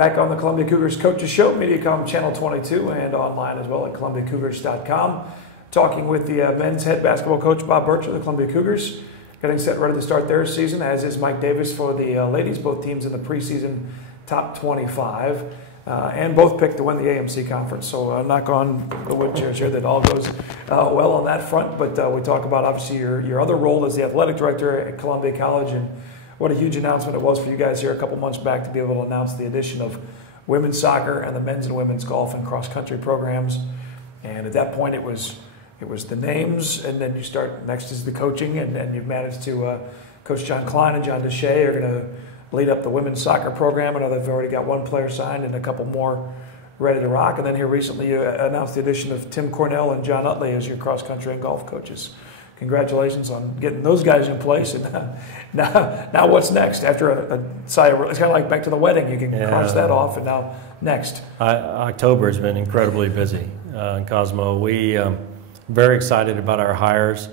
Back on the Columbia Cougars Coaches Show, Mediacom Channel 22, and online as well at ColumbiaCougars.com. Talking with the men's head basketball coach, Bob Birch of the Columbia Cougars. Getting set ready to start their season, as is Mike Davis for the ladies. Both teams in the preseason top 25. And both picked to win the AMC conference. So knock on the wood chairs here that all goes well on that front. But we talk about, obviously, your other role as the athletic director at Columbia College, and what a huge announcement it was for you guys here a couple months back to be able to announce the addition of women's soccer and the men's and women's golf and cross-country programs. And at that point, it was the names, and then you start, next is the coaching, and you've managed to, Coach John Klein and John Deshay are going to lead up the women's soccer program. I know they've already got one player signed and a couple more ready to rock. And then here recently you announced the addition of Tim Cornell and John Utley as your cross-country and golf coaches. Congratulations on getting those guys in place. And now what's next? After a sigh of relief, it's kind of like back to the wedding. You can cross that off, and now next. October has been incredibly busy in Cosmo. We very excited about our hires.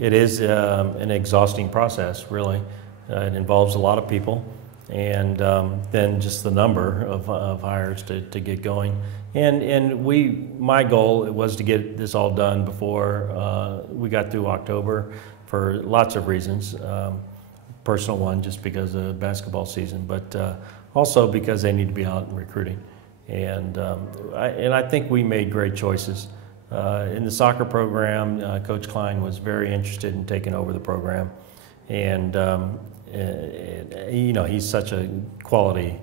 It is an exhausting process, really. It involves a lot of people, and then just the number of hires to get going. And my goal was to get this all done before we got through October for lots of reasons. Personal one, just because of basketball season, but also because they need to be out and recruiting. And I think we made great choices. In the soccer program, Coach Klein was very interested in taking over the program. And you know, he's such a quality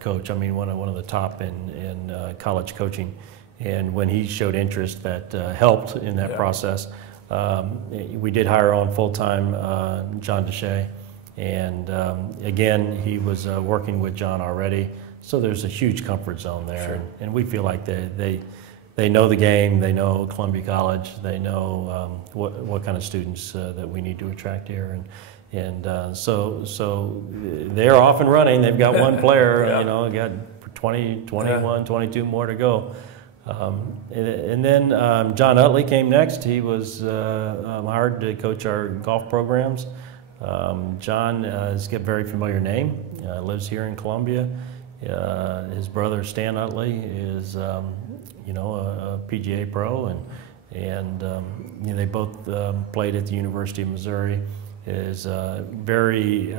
coach. I mean, one of the top in college coaching. And when he showed interest, that helped in that process. We did hire on full-time John Deshay. And again, he was working with John already. So there's a huge comfort zone there. Sure. And we feel like they know the game, they know Columbia College, they know what kind of students that we need to attract here. And so they're off and running. They've got one player, you know, got 20, 21, 22 more to go. And then John Utley came next. He was hired to coach our golf programs. John has got a very familiar name, lives here in Columbia. His brother Stan Utley is, you know, a PGA pro, and you know, they both played at the University of Missouri. Is a very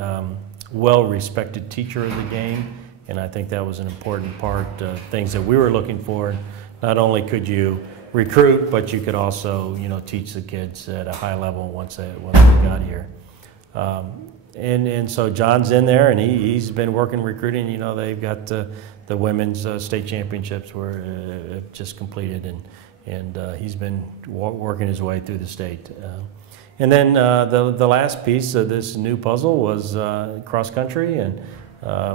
well-respected teacher of the game, and I think that was an important part of things that we were looking for. Not only could you recruit, but you could also, you know, teach the kids at a high level once they got here. And so John's in there, and he's been working recruiting. You know, they've got the women's state championships were just completed, and he's been working his way through the state. And then the last piece of this new puzzle was cross country, and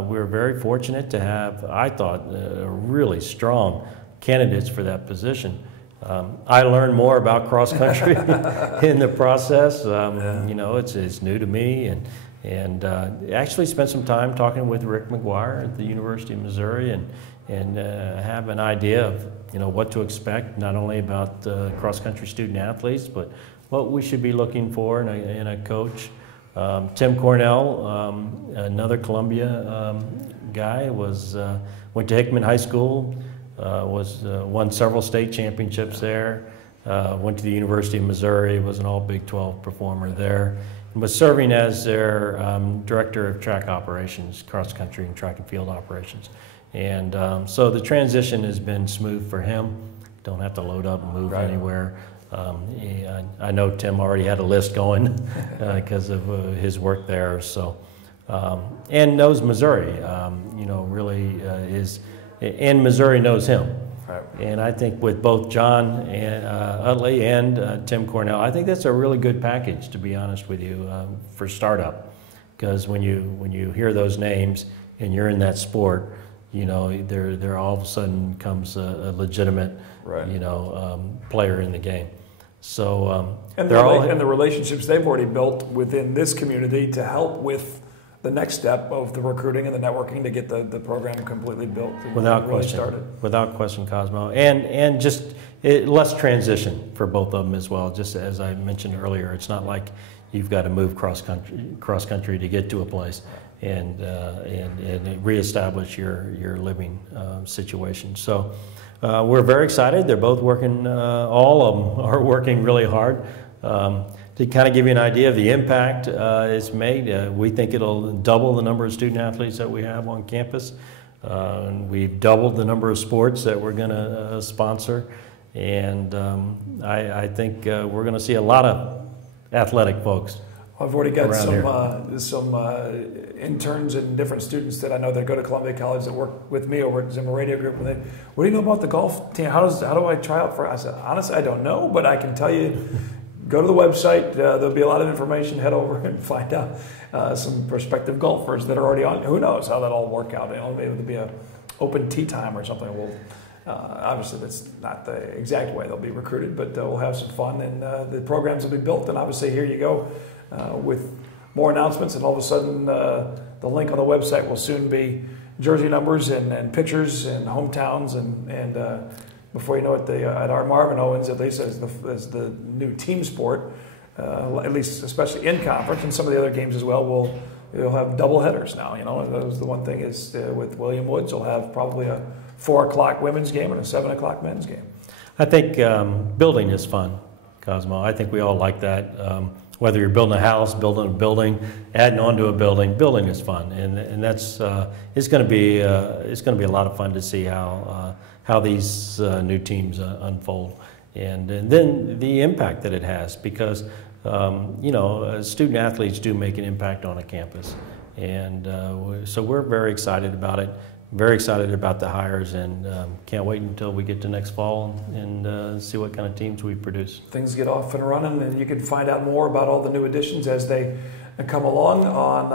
we were very fortunate to have, I thought, really strong candidates for that position. I learned more about cross country in the process. You know, it's new to me, and actually spent some time talking with Rick McGuire at the University of Missouri, and have an idea of, you know, what to expect, not only about cross country student athletes, but what we should be looking for in a coach. Tim Cornell, another Columbia guy, went to Hickman High School, won several state championships there, went to the University of Missouri, was an all Big 12 performer there, and was serving as their director of track operations, cross country and track and field operations. And so the transition has been smooth for him. Don't have to load up and move anywhere. I know Tim already had a list going because of his work there. So, and knows Missouri. You know, really is, and Missouri knows him. Right. And I think with both John and Utley and Tim Cornell, I think that's a really good package, to be honest with you, for startup. Because when you hear those names and you're in that sport, you know, there all of a sudden comes a legitimate, you know, player in the game. So and the relationships they've already built within this community to help with the next step of the recruiting and the networking to get the program completely built and without really question, started. Without question, Cosmo, and just less transition for both of them as well. Just as I mentioned earlier, it's not like you've got to move cross country to get to a place. and reestablish your living situation. So we're very excited. They're both working. All of them are working really hard. To kind of give you an idea of the impact it's made, we think it'll double the number of student athletes that we have on campus. We've doubled the number of sports that we're going to sponsor, and I think we're going to see a lot of athletic folks. I've already got some interns and different students that I know that go to Columbia College that work with me over at Zimmer Radio Group. And they, what do you know about the golf team? How do I try out for it? I said, honestly, I don't know, but I can tell you, go to the website. There'll be a lot of information. Head over and find out some prospective golfers that are already on. Who knows how that'll all work out? Maybe it'll be a open tee time or something. Obviously, that's not the exact way they'll be recruited, but we'll have some fun, and the programs will be built. And obviously, here you go with more announcements, and all of a sudden, the link on the website will soon be jersey numbers and pictures and hometowns, and before you know it, at our Marvin Owens, at least as the new team sport, at least especially in conference, and some of the other games as well, you'll have double headers now. That was the one thing is with William Woods, you'll have probably a 4 o'clock women's game and a 7 o'clock men's game. I think building is fun, Cosmo. I think we all like that. Whether you're building a house, building a building, adding on to a building, building is fun, and that's it's going to be a lot of fun to see how these new teams unfold, and then the impact that it has, because student athletes do make an impact on a campus, and so we're very excited about it. Very excited about the hires, and can't wait until we get to next fall and see what kind of teams we produce. Things get off and running, and you can find out more about all the new additions as they come along on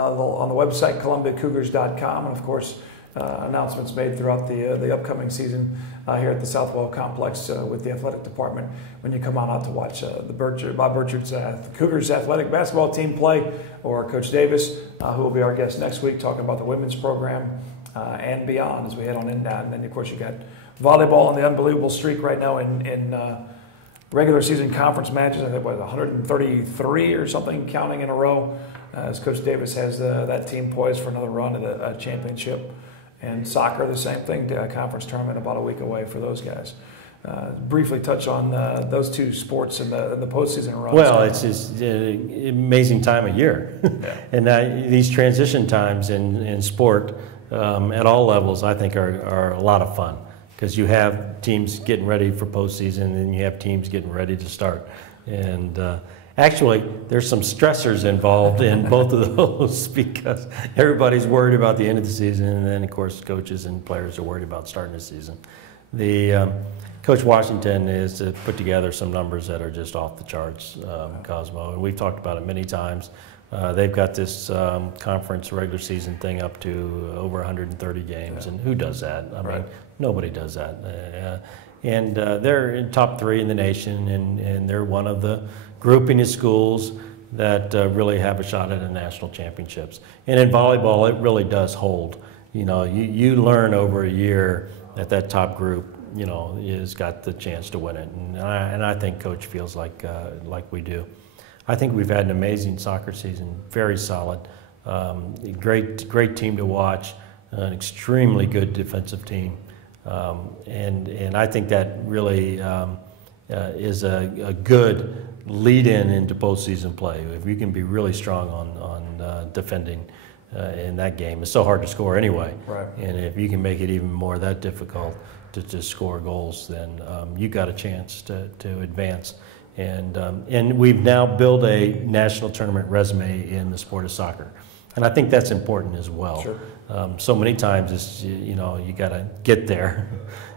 the website columbiacougars.com, and of course announcements made throughout the upcoming season here at the Southwell Complex with the athletic department when you come on out to watch Bob Burchard's Cougars athletic basketball team play, or Coach Davis, who will be our guest next week, talking about the women's program and beyond as we head on in that. And then, of course, you got volleyball on the unbelievable streak right now in regular season conference matches. I think, 133 or something, counting in a row, as Coach Davis has that team poised for another run at a championship. And soccer, the same thing, conference tournament about a week away for those guys. Briefly touch on those two sports and the postseason run. Well, it's just an amazing time of year. Yeah. And these transition times in sport at all levels, I think, are a lot of fun, because you have teams getting ready for postseason, and you have teams getting ready to start. And actually, there's some stressors involved in both of those, because everybody's worried about the end of the season, and then, of course, coaches and players are worried about starting the season. Coach Washington has put together some numbers that are just off the charts, Cosmo, and we've talked about it many times. They've got this conference regular season thing up to over 130 games, and who does that? I mean, nobody does that. And they're in top 3 in the nation, and they're one of the grouping of schools that really have a shot at the national championships. And in volleyball, it really does hold. You learn over a year that top group, has got the chance to win it, and I think Coach feels like we do. I think we've had an amazing soccer season, very solid, great team to watch, an extremely good defensive team, and I think that really is a good lead-in into postseason play. If you can be really strong on defending in that game, it's so hard to score anyway, and if you can make it even more that difficult to score goals, then you got a chance to advance. And we've now built a national tournament resume in the sport of soccer, and I think that's important as well. Sure. So many times it's you got to get there,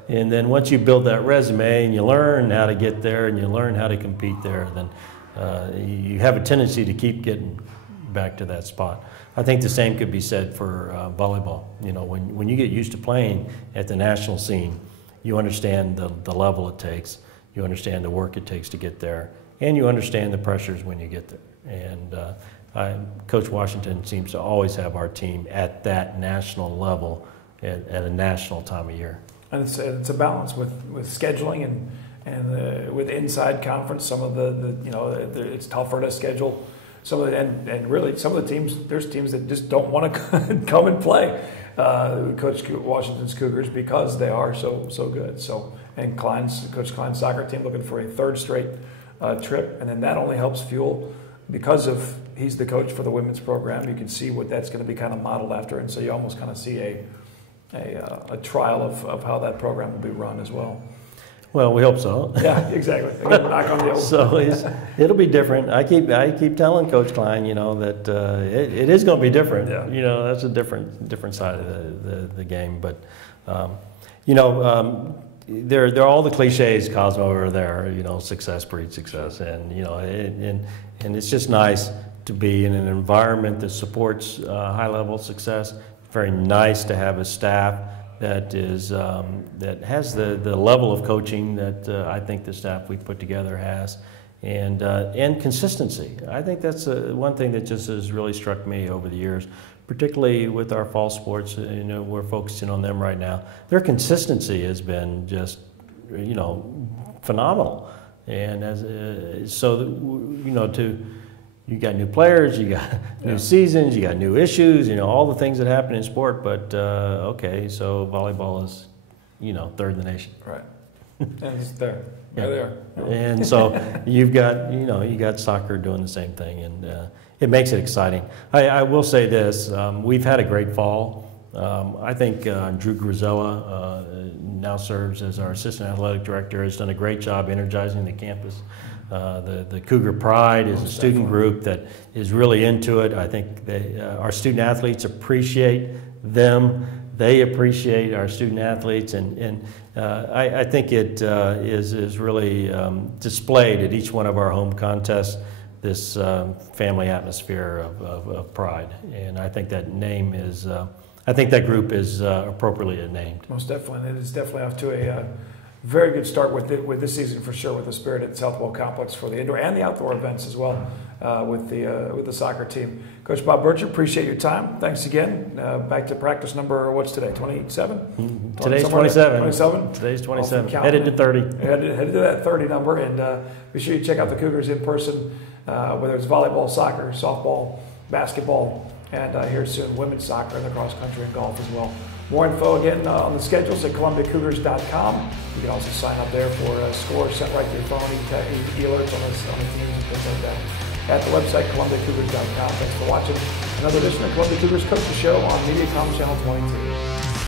and then once you build that resume and you learn how to get there and you learn how to compete there, then you have a tendency to keep getting back to that spot. I think the same could be said for volleyball. When you get used to playing at the national scene, you understand the level it takes. You understand the work it takes to get there, and you understand the pressures when you get there. And Coach Washington seems to always have our team at that national level at a national time of year. And it's a balance with scheduling and with inside conference. Some of it's tougher to schedule some of the, and really some of the teams, there's teams that just don't want to come and play Coach Washington's Cougars because they are so good. So, and Coach Klein's soccer team looking for a third straight trip, and then that only helps fuel, because of he's the coach for the women's program. You can see what that's going to be kind of modeled after, and so you almost kind of see a trial of how that program will be run as well. Well, we hope so. Yeah, exactly. Again, knock on the old. So it'll be different. I keep telling Coach Klein, that it is going to be different. Yeah. That's a different side of the game. But there are all the cliches, Cosmo, are there. Success breeds success, and and it's just nice to be in an environment that supports high level success. Very nice to have a staff that has the level of coaching that I think the staff we put together has, and consistency. I think that's one thing that just has really struck me over the years, particularly with our fall sports. We're focusing on them right now. Their consistency has been just phenomenal, and you got new players, you got new seasons, you got new issues, all the things that happen in sport. But okay, so volleyball is, third in the nation. Right. And it's there. Yeah. There they are. And so you've got, you got soccer doing the same thing, and it makes it exciting. I will say this: we've had a great fall. I think Drew Grisella now serves as our assistant athletic director. Has done a great job energizing the campus. The Cougar Pride is a student group that is really into it. I think our student athletes appreciate them. They appreciate our student athletes, and I think it is really displayed at each one of our home contests, this family atmosphere of pride. And I think that name is, I think that group is appropriately named. Most definitely, and it is definitely off to a very good start with this season for sure, with the Spirit at Southwell Complex for the indoor and the outdoor events as well, with the soccer team. Coach Bob Bircher, appreciate your time. Thanks again. Back to practice number, what's today, 27? Mm-hmm. Today's 27. 27? Today's 27. Headed to 30. Headed to that 30 number, and be sure you check out the Cougars in person, whether it's volleyball, soccer, softball, basketball, and here soon women's soccer and the cross country and golf as well. More info again on the schedules at ColumbiaCougars.com. You can also sign up there for scores sent right to your phone, e-alerts on the teams and things like that. At the website, ColumbiaCougars.com. Thanks for watching another edition of Columbia Cougars Coaches Show on Mediacom Channel 22.